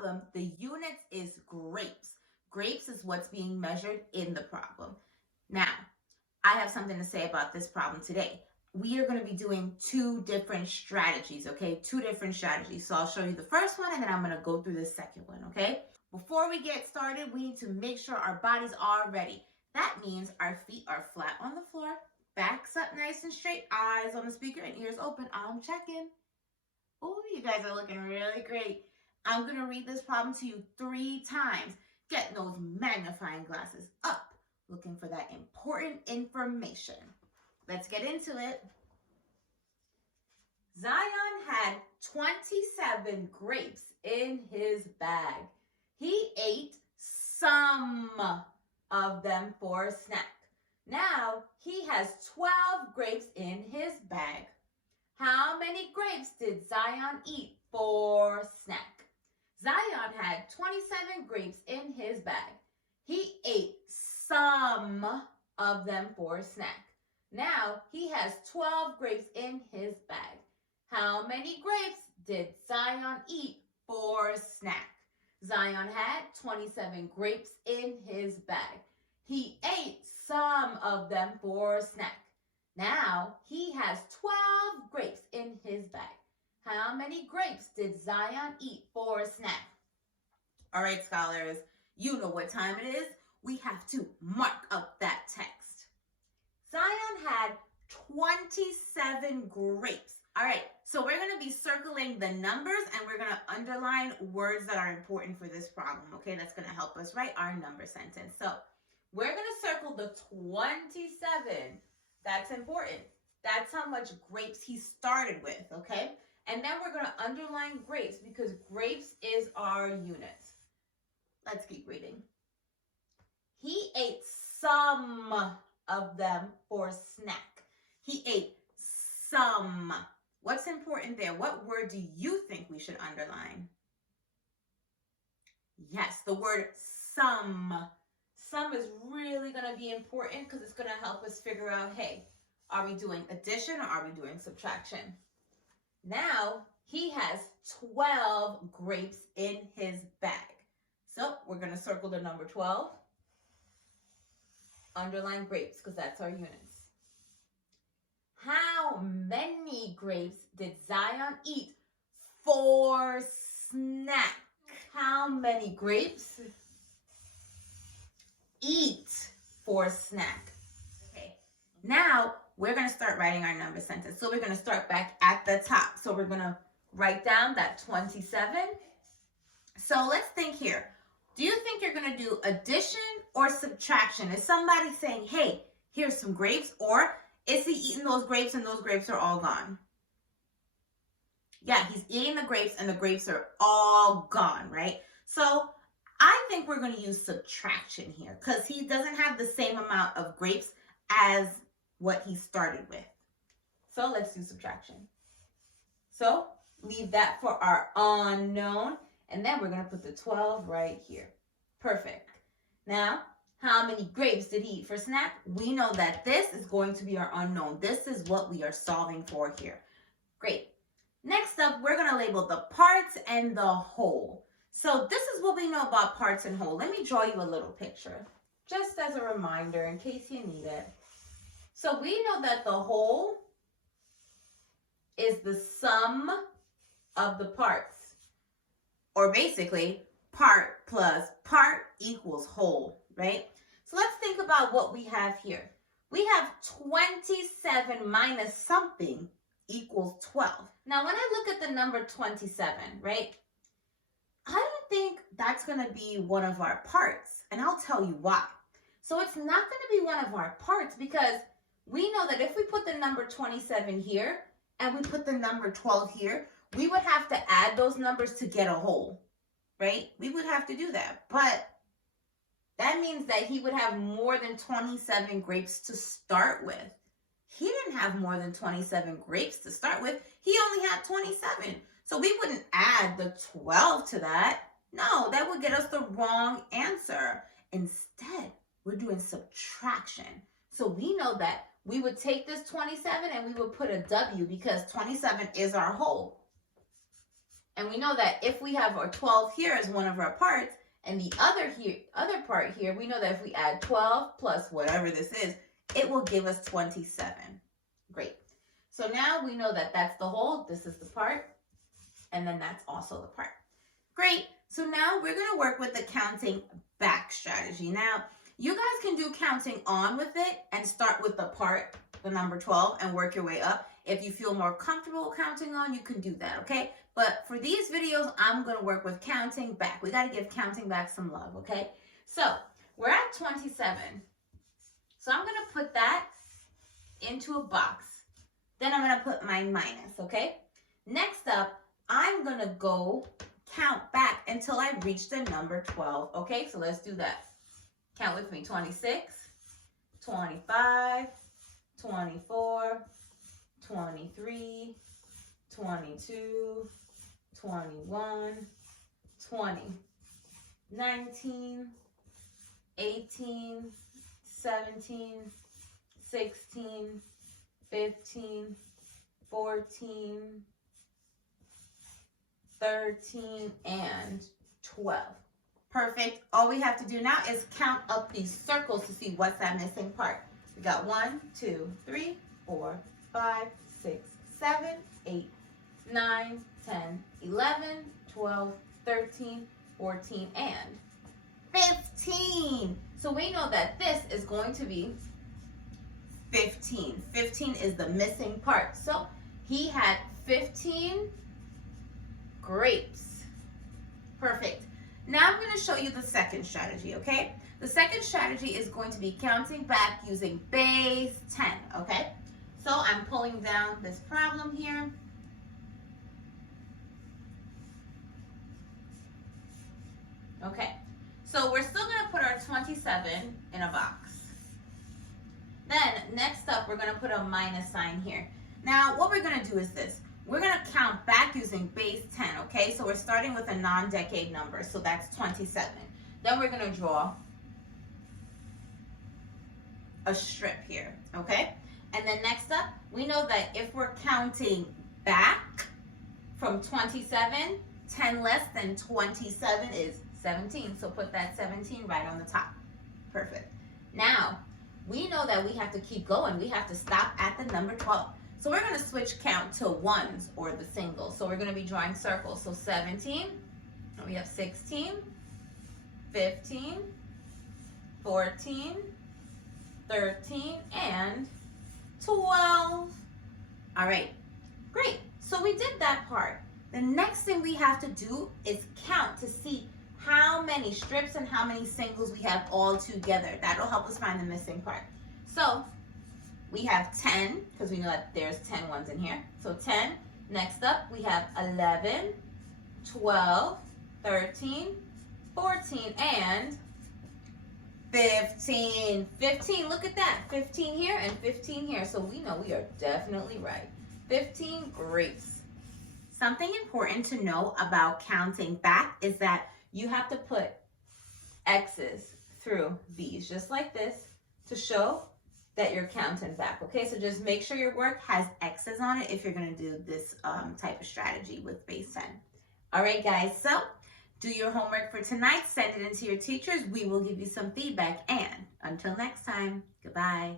problem, the units is grapes. Grapes is what's being measured in the problem. Now, I have something to say about this problem today. We are going to be doing two different strategies, okay? Two different strategies. So I'll show you the first one and then I'm going to go through the second one, okay? Before we get started, we need to make sure our bodies are ready. That means our feet are flat on the floor, backs up nice and straight, eyes on the speaker and ears open. I'm checking. Oh, you guys are looking really great. I'm going to read this problem to you 3 times. Get those magnifying glasses up, looking for that important information. Let's get into it. Zion had 27 grapes in his bag. He ate some of them for a snack. Now he has 12 grapes in his bag. How many grapes did Zion eat for snack? Zion had 27 grapes in his bag. He ate some of them for a snack. Now he has 12 grapes in his bag. How many grapes did Zion eat for a snack? Zion had 27 grapes in his bag. He ate some of them for a snack. Now he has 12 grapes in his bag. How many grapes did Zion eat for a snack? All right, scholars, you know what time it is. We have to mark up that text. Zion had 27 grapes. All right, so we're going to be circling the numbers and we're going to underline words that are important for this problem, okay? That's going to help us write our number sentence. So we're going to circle the 27. That's important. That's how much grapes he started with, okay? And then we're going to underline grapes because grapes is our units. Let's keep reading. He ate some of them for a snack. He ate some. What's important there? What word do you think we should underline? Yes, the word some. Some is really going to be important because it's going to help us figure out, hey, are we doing addition or are we doing subtraction? Now, he has 12 grapes in his bag. So, we're going to circle the number 12. Underline grapes because that's our units. How many grapes did Zion eat for snack? How many grapes? Eat for snack. Okay. Now, we're going to start writing our number sentence. So, we're going to start back at the top. So, we're going to write down that 27. So, let's think here. Do you think you're going to do addition or subtraction? Is somebody saying, hey, here's some grapes? Or is he eating those grapes and those grapes are all gone? Yeah, he's eating the grapes and the grapes are all gone, right? So I think we're going to use subtraction here because he doesn't have the same amount of grapes as what he started with. So let's do subtraction. So leave that for our unknown. And then we're going to put the 12 right here. Perfect. Now, how many grapes did he eat for snack? We know that this is going to be our unknown. This is what we are solving for here. Great. Next up, we're going to label the parts and the whole. So this is what we know about parts and whole. Let me draw you a little picture, just as a reminder in case you need it. So we know that the whole is the sum of the parts. Or basically, part plus part equals whole, right? So let's think about what we have here. We have 27 minus something equals 12. Now, when I look at the number 27, right, I don't think that's going to be one of our parts, and I'll tell you why. So it's not going to be one of our parts because we know that if we put the number 27 here and we put the number 12 here, we would have to add those numbers to get a whole, right? We would have to do that. But that means that he would have more than 27 grapes to start with. He didn't have more than 27 grapes to start with. He only had 27. So we wouldn't add the 12 to that. No, that would get us the wrong answer. Instead, we're doing subtraction. So we know that we would take this 27 and we would put a W because 27 is our whole. And we know that if we have our 12 here as one of our parts, and the other part here, we know that if we add 12 plus whatever this is, it will give us 27. Great. So now we know that that's the whole, this is the part, and then that's also the part. Great. So now we're going to work with the counting back strategy. Now, you guys can do counting on with it and start with the part, the number 12, and work your way up. If you feel more comfortable counting on, you can do that, okay? But for these videos, I'm going to work with counting back. We got to give counting back some love, okay? So we're at 27. So I'm going to put that into a box. Then I'm going to put my minus, okay? Next up, I'm going to go count back until I reach the number 12, okay? So let's do that. Count with me. 26, 25, 24, 23, 22, 21, 20, 19, 18, 17, 16, 15, 14, 13, and 12. Perfect. All we have to do now is count up these circles to see what's that missing part. We got 1, 2, 3, 4, 5, 6, 7, 8, 9, 10, 11, 12, 13, 14, and 15. So we know that this is going to be 15. 15 is the missing part. So he had 15 grapes. Perfect. Now I'm going to show you the second strategy, okay? The second strategy is going to be counting back using base 10, okay? So I'm pulling down this problem here. Okay, so we're still going to put our 27 in a box. Then next up, we're going to put a minus sign here. Now what we're going to do is this. We're going to count back using base 10, okay? So we're starting with a non-decade number, so that's 27. Then we're going to draw a strip here, okay? And then next up, we know that if we're counting back from 27, 10 less than 27 is 17. So put that 17 right on the top. Perfect. Now, we know that we have to keep going. We have to stop at the number 12. So we're going to switch count to ones or the singles. So we're going to be drawing circles. So 17, and we have 16, 15, 14, 13, and 12. All right, great. So we did that part. The next thing we have to do is count to see how many strips and how many singles we have all together. That'll help us find the missing part. So we have 10, because we know that there's 10 ones in here. So 10. Next up, we have 11, 12, 13, 14, and 15. 15, look at that. 15 here and 15 here. So we know we are definitely right. 15 grapes. Something important to know about counting back is that you have to put X's through these, just like this, to show that you're counting back, okay? So just make sure your work has X's on it if you're gonna do this type of strategy with base 10. All right, guys, so do your homework for tonight, send it in to your teachers. We will give you some feedback, and until next time, goodbye.